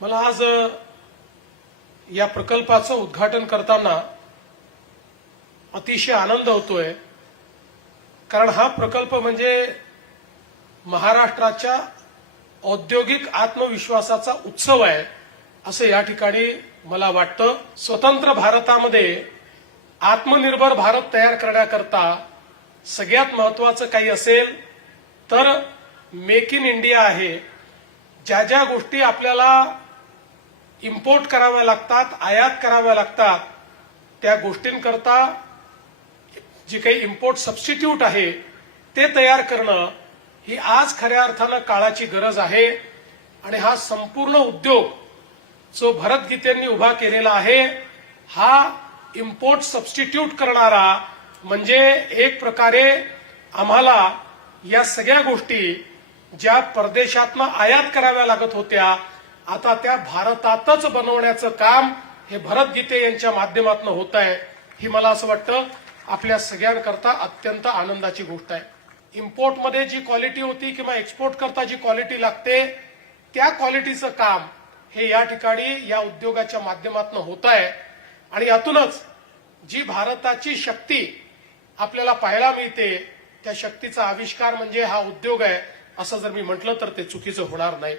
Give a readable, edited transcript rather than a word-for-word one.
मला आज या प्रकल्पाचं उद्घाटन करताना अतिशय आनंद होतोय, कारण हा प्रकल्प म्हणजे महाराष्ट्राच्या औद्योगिक आत्मविश्वासाचा उत्सव आहे असं या ठिकाणी मला वाटतं। स्वतंत्र भारतामध्ये आत्मनिर्भर भारत तयार करण्याकरता सगळ्यात महत्त्वाचं काही असेल तर मेक इन इंडिया आहे। ज्या ज्या गोष्टी आपल्याला इम्पोर्ट कराव्या लागतात, आयात कराव्या लागतात, त्या गोष्टींकरता जे काही इम्पोर्ट सबस्टिट्यूट आहे ते तयार करणं ही आज खऱ्या अर्थानं काळाची गरज आहे। आणि हा संपूर्ण उद्योग जो भरतगीतेंनी उभा केलेला आहे हा इम्पोर्ट सबस्टिट्यूट करणारा, म्हणजे एक प्रकारे आम्हाला या सगळ्या गोष्टी ज्या परदेशातनं आयात कराव्या लागत होत्या आता त्या भारतातच बनवण्याचं काम हे भरतगीते यांच्या माध्यमातून होत आहे। ही मला असं वाटतं आपल्या सगळ्यांकरता अत्यंत आनंदाची गोष्ट आहे। इम्पोर्टमध्ये जी क्वालिटी होती किंवा एक्सपोर्ट करता जी क्वालिटी लागते त्या क्वालिटीचं काम हे या ठिकाणी या उद्योगाच्या माध्यमातून होत आहे। आणि यातूनच जी भारताची शक्ती आपल्याला पाहायला मिळते त्या शक्तीचा आविष्कार म्हणजे हा उद्योग आहे असं जर मी म्हटलं तर ते चुकीचं होणार नाही।